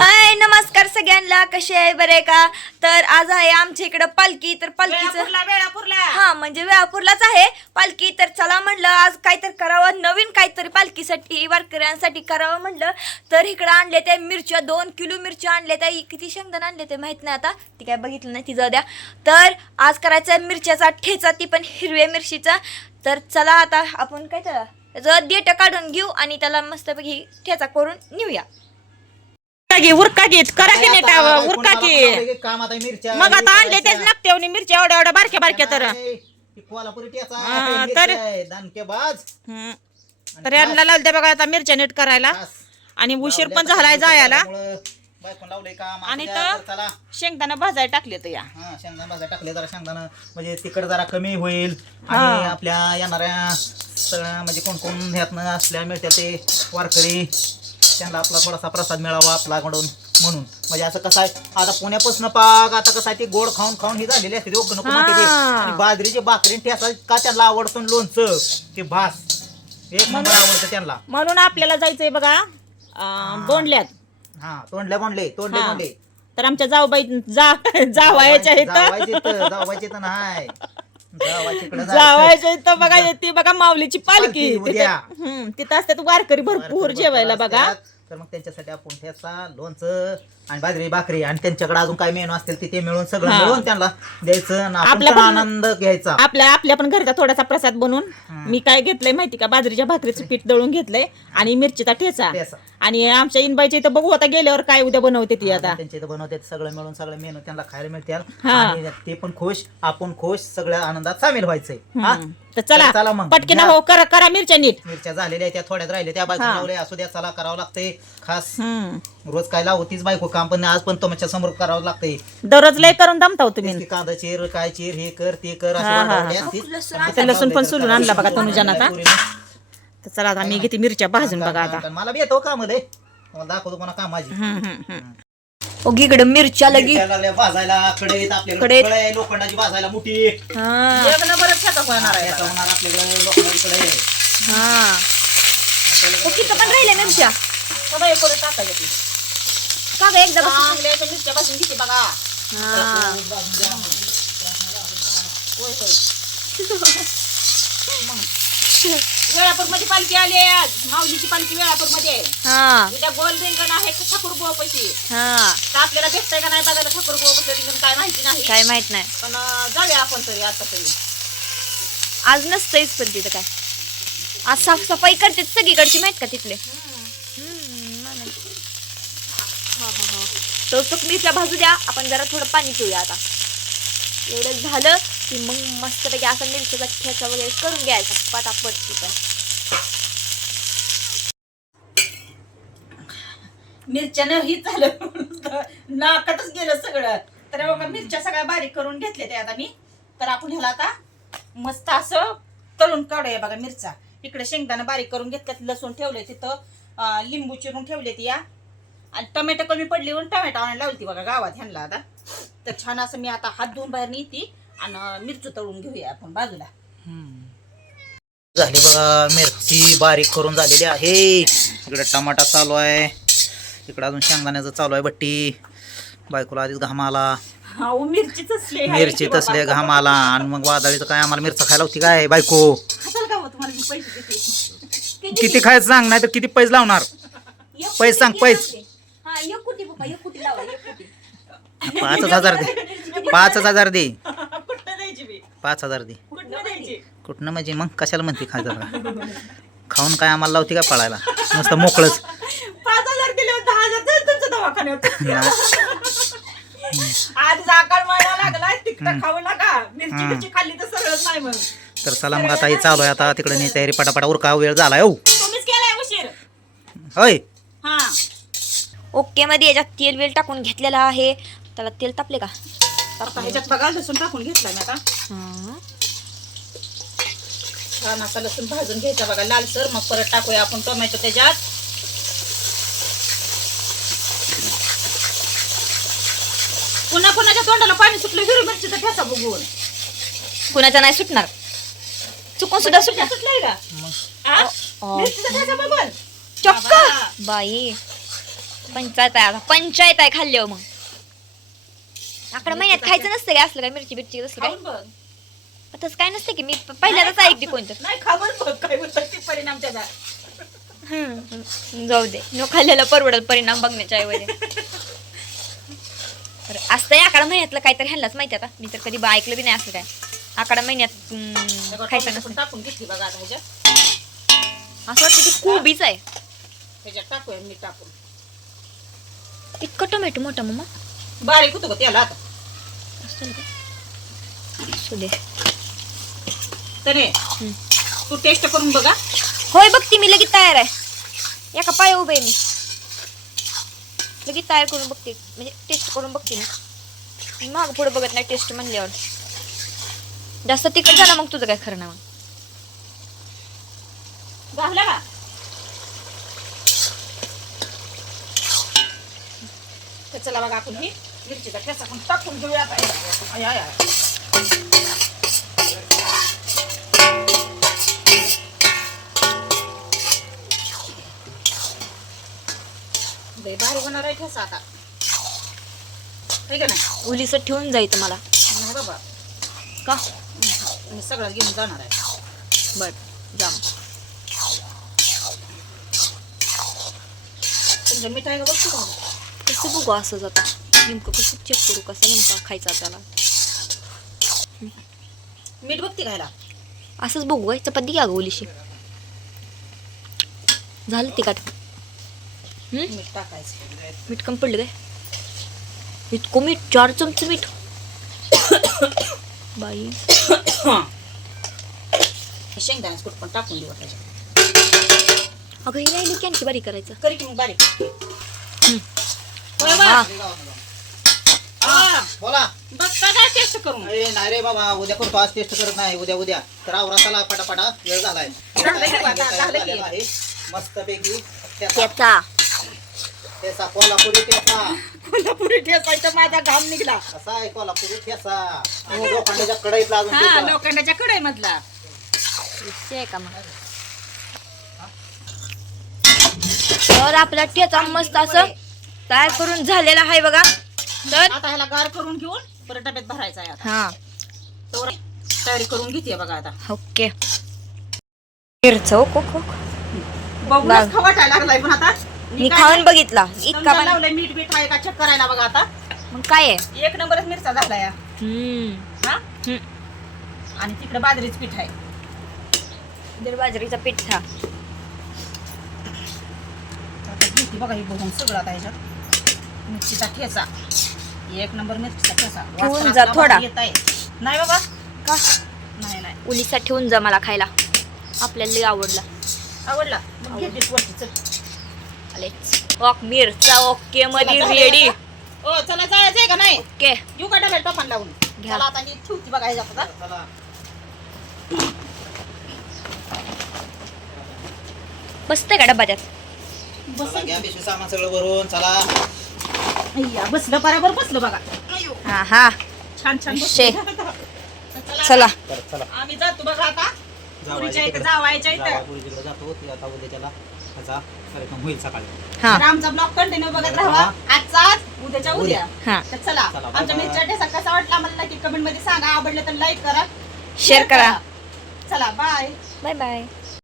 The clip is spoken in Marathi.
हाय नमस्कार सगळ्यांना. कसे आहे? बरे का? तर आज आहे आमच्या इकडं पालखी. तर पालखीचं वेळापूरला वेळापूरला. हा म्हणजे वेळापूरलाच आहे. पालखी तर चला म्हणलं आज काहीतरी करावं. नवीन काहीतरी पालखीसाठी वारकऱ्यांसाठी करावं म्हणलं. तर इकडं आणले ते मिरच्या दोन किलो मिरच्या आणले त्या. किती शेंगदाण आणले ते माहीत नाही आता. ती काय बघितलं नाही ती जाऊ द्या. तर आज करायचा आहे मिरच्याचा ठेचा ती पण हिरव्या मिरचीचा. तर चला आता आपण काय त्याला त्याचं देठ काढून घेऊ आणि त्याला मस्तपैकी ठेचा करून नेऊया. उरका की उरका की करा की नीट उरका की. काम आता मिरच्या मग आता आणले तेच. नागतेवणी मिरच्या एवढ्या एवढ्या बारक्या बारक्या तर. कोल्हापुरी हा, तर- हम्म. आणि यांना बघा आता मिरच्या नीट करायला. आणि उशीर पण झालाय जायला. बायकोनं काम आणि आता तर- चला. शेंगदाणा भाजायला टाकले तर या. हा शेंगदाणा भाज्या टाकले जरा शेंगदाणा म्हणजे तिकड जरा कमी होईल. आणि आपल्या येणाऱ्या सगळ्या म्हणजे कोण कोण ह्यातनं असल्या मिळत्या ते वारकरी. त्यांना आपला थोडासा प्रसाद मिळावा आपल्याकडून म्हणून म्हणजे असं कसं आहे आता पुण्यापासून पाक आता कसं आहे ते गोड खाऊन खाऊन ही झालेली असते नको नको म्हणते ते. आणि बाजरीची भाकरी ठेसा का त्यांना आवडतो आणि लोणचं? ते भास. एक नंबर आवडतं त्यांना. म्हणून आपल्याला जायचंय बघा अं, बोंडल्यात. हा तोंडले बोंडले तोंडले हा. बोंडले. तर आमच्या जाऊबाई जा जावायच्या जावायचे इथं तर जावायचे तर नाही. जावायचे इकडे जायचं. जावायच्या इथं बघा येते बघा माऊलीची पालखी. उद्या. हम्म, तिथं असतात वारकरी भरपूर जेवायला बघा. असतात. तर मग त्यांच्यासाठी आपण ठेचा लोणचं आणि बाजरी भाकरी आणि त्यांच्याकडे अजून काय मेनू असतील ते ते मिळून सगळं हा. मिळून त्यांना द्यायचं आणि आपण आपल्या पण पण- आनंद घ्यायचा आपल्या आपल्या पण घरचा थोडासा प्रसाद बनवून. मी काय घेतलंय माहिती का बाजरीच्या भाकरीचं पीठ दळून घेतलंय आणि मिरचीचा ठेचा ठेचा. आणि आमच्या इनबाईच्या इथं बघू आता गेल्यावर काय उद्या बनवते ती आता त्यांच्या इथं बनवतात सगळं मिळून सगळं मेनू त्यांना खायला मिळतील हा. आणि ते पण खुश आपण खुश सगळ्या आनंदात सामील व्हायचंय हा? हम्म. तर चला तर चला मग. पटकीन घ्या. हो करा करा मिरच्या नीट मिरच्या झालेल्या आहेत, त्या थोड्यात राहिल्या त्या बाजूला हा. लावल्या असू द्या चला करावं लागतंय खास हम्म. रोज काय लावतीच बायको काम पण आज पण तुमच्यासमोर करावं लागतंय. दररोज लय करून दमताव तुम्ही. तेच की कांदा चिर काय चिर हे कर ते कर असं हा, हा, हा. असतीच. लसूण पण आता लसूण पण ते सोलून आणला बघा तनुजानं आता. तर चला आता मी घेते मिरच्या भाजून बघा आता. मला बी येतो का मध्ये मला दाखवतो कोणा काम माझी. हम्म, हम्म, हम्म. ओग इकडं मिरच्या लगी. लागल्या भाजायला कढईत आपल्याकडे. कढईत. कढई लोखंडाची भाजायला मोठी. हा. एक नंबरच ठेचा होणार आहे याचा बघा. होणार आपल्याकडे लोखंडाची कढई हा. ओ किती पण राहिल्या मिरच्या. सगळं हे करून टाकायचं ती. का ग एकदा बस- चांगल्या अशा मिरच्या भाजून घेते बघा. हा. होय होय वेळापूरमध्ये पालखी आली आहे आज. माऊलीची पालखी वेळापूरमध्ये हा. उद्या गोल रिंगण आहे का ठाकूर पैसे हा. तर आपल्याला भेटतंय का नाही बघायला ठाकूर बुवा पैसे रिंगण काय माहिती नाही. काय माहीत नाही. पण अं, जाऊया आपण तरी आता तरी. आज नसतंच पण तिथं काय. आज साफसफाई करते सगळीकडची माहीत का तिथले हम्म, म्हणून. हा, हा, हा. तर चूक भाजू द्या. आपण जरा थोडं पाणी पिऊया आता. एवढं झालं की मग मस्तपैकी असा मिरचीचा ठेचा वगैरे करून घ्यायचा. पटापट तिथं मिरच्यानं ही झालं. नाकातच गेलं सगळं. तर बघा मिरच्या सगळ्या बारीक करून घेतल्या त्या आता मी. तर आपण ह्याला आता मस्त असं तळून काढूया बघा मिरच्या इकडे शेंगदाणा बारीक करून घेतल्यात. लसूण ठेवले तिथं. लिंबू चिरून ठेवले या. आणि टमॅटो कमी पडली म्हणून टमॅटो आणायला लावली बघा गावात ह्यांना आता. तर छान असं मी आता हात धुवून बाहेर नेती आणि मिरची तळून घेऊया आपण बाजूला. झाली बघा मिरची बारीक करून झालेली आहे. इकडे टमाटा चालू आहे. इकडे अजून शेंगदाण्याचं चालू आहे बट्टी. बायकोला आधीच घाम आला. मिरचीच असले मिरची तसले घाम आला. आणि मग वादळीचं काय आम्हाला मिरचा खायला होती काय बायको? किती खायचं सांग नाही तर किती पैसे लावणार? पैसे सांग पैसे हा एक कुटी पप्पा एक कुटी लावा एक कुटी पाच हजार दे. पाच हजार दे. कुठं द्यायची मी पाच हजार दे. कुठं द्यायची? कुठनं म्हणजे मग कशाला म्हणते खायचं खाऊन काय आम्हाला लावती का पळायला नुसतं मोकळंच. तर चला मग आता हे चालू आहे. आता तिकडे नाही तयारी पटापटा उरका वेळ झालाय हो. तुम्हीच केलाय उशीर. होय. हा. ओके मध्ये याच्यात तेल वेल टाकून घेतलेलं आहे. त्याला तेल तापले का? आता ह्याच्यात बघा लसूण टाकून घेतला मी आता. हा. छान असा लसूण भाजून घ्यायचा बघा लालसर मग परत टाकूया आपण टोमॅटो त्याच्यात. पुन्हा पुन्हाच्या तोंडाला पाणी सुटलं हिरवी मिरचीचा ठेसा बघून. कुणाचा नाही सुटणार. चुकून सुद्धा सुटणार. सुटलंय का? अ. मिरचीचा बघून. चक्क! बाबा. बाई. पंचायत आहे आता. पंचायत आहे खाल्ल्यावर मग. आकडा महिन्यात खायचं नसतं काय? असलं काय? मिरची बिरची असलं काय? खाऊन बघ. तसं काय नसतं की मी पहिल्यांदाच ऐकते कोणतं. नाही खाबर बघ काय बोलतात ते परिणाम त्याचा. हम्म, जाऊ दे. न खाल्लेला परवडल परिणाम बघण्याच्या ऐवजी. बरं, असतंय आकडा महिन्यातलं काहीतरी ह्यांनाच माहिती आता. मी तर कधी बा ऐकलं बी नाही असं काय. आकडा महिन्यात हम्म, खायचं नसतं. टाकून घेतली बघा आता ह्याच्यात. असं वाटतं की कोबीच आहे. ह्याच्यात टाकूया मी टाकून. इतकं टोमॅटो मोठा मम्मा बारीक होतो का त्याला आता? तरी. तू? टेस्ट करून बघा होय बघती मी लगेच तयार आहे. एका पाय उभे मी. लगेच तयार करून बघते. म्हणजे टेस्ट करून बघते मी. मागं पुढे बघत नाही टेस्ट म्हणल्यावर. जास्त तिखट झाला मग तुझं काय खरं ना मग. का? तर चला बघा आपण ही. मिरचीचा ठेचा पण टाकून घेऊया भारी होणार आहे ठेचा आता. है का नाही? उलीस ठेवून जायचं मला. नाही बाबा. का? मी सगळं घेऊन जाणार आहे. बर जाम तुमचं मिठाई का बघतो का कसं बघू असंच आता नेमकं कसं चेक करू कसं नेमका खायचा त्याला? मीठ बघते खायला. असंच बघू काय चपाती घ्या गं ओलीशी. झालं? मीठ टाकायचं. मीठ कमी पडलं काय? इतकं मीठ चार चमचे मीठ. बाई. शेंगदाण्याचं कुठ पण टाकून देऊ अगं ही राहिली की आणखी बारीक करायचं. करी की मग बारीक. हा. बोला. बघता काय टेस्ट करून? अरे नाही रे बाबा उद्या करतो आज टेस्ट करत नाही उद्या उद्या. तर आवरा चला पटापटा वेळ झालाय. झालं की आता, झालं की. मस्त पैकी त्याचा त्याचा. त्याचा कोल्हापुरी ठेचा. कोल्हापुरी ठेचायचा माझा घाम निघला. कसा आहे कोल्हापुरी ठेचा? आणि लोखंडाच्या कढईतला अजून हा ठेचा. लोखंडाच्या कडे मधला विषय आहे का मग? तर आपला ठेचा मस्त असं तयार करून झालेला आहे बघा. तर आता ह्याला गार करून घेऊन परत डब्यात भरायचा आहे आता. हा. तयारी करून घेते बघा आता. ओके. मिरच को बघूनच खावा वाटायला लागलाय पण आता. मी खाऊन बघितला. इतका पण लावलंय मीठ बीठ आहे का चेक करायला बघा आता. मग काय आहे? एक नंबरच मिरचा झाला या हम्म. हा? हम्म. आणि तिकडे बाजरीच पीठ आहे. दीड बाजरीचा पिठा आता घेते बघा हे बघून सगळं आता ह्याच्यात. मिरचीचा ठेचा. एक नंबर मिरचीचा ठेचा ठेवून जा थोडा. भारी येत आहे नाही बाबा का? नाही नाही. उलीचा ठेवून जा मला खायला. आपल्याला लई आवडला. आवडला? मग घेतेच वरती चल. आले. ओक मिरचा ओके मध्ये चला, रेडी? ओ चला जायचंय का नाही? ओके. का टोपण लावून? घ्या. चला आता ही ठेवती बसते का? डब्बा त्यात? चला, घ्या पिशवी सामान सगळं भरून चला. अय्या, बसलं बरोबर बसलं बघा. अयो, हा हा छान छान शे. चला. चला. तर चला. आम्ही जातो बघा आता. जावायच्या पुरीच्या इथं. जावायच्या जातो. ती आता उद्या त्याला त्याचा कार्यक्रम होईल सकाळी. हा. तर आमचा ब्लॉग कंटिन्यू बघत राहा. आजचा आज उद्याच्या उद्या. हा. तर चला चला, bye आमच्या bye. मिरच्या टेसा कसा वाटला मला नक्की कमेंटमध्ये सांगा. आवडलं तर लाईक करा. शेअर करा. चला बाय बाय बाय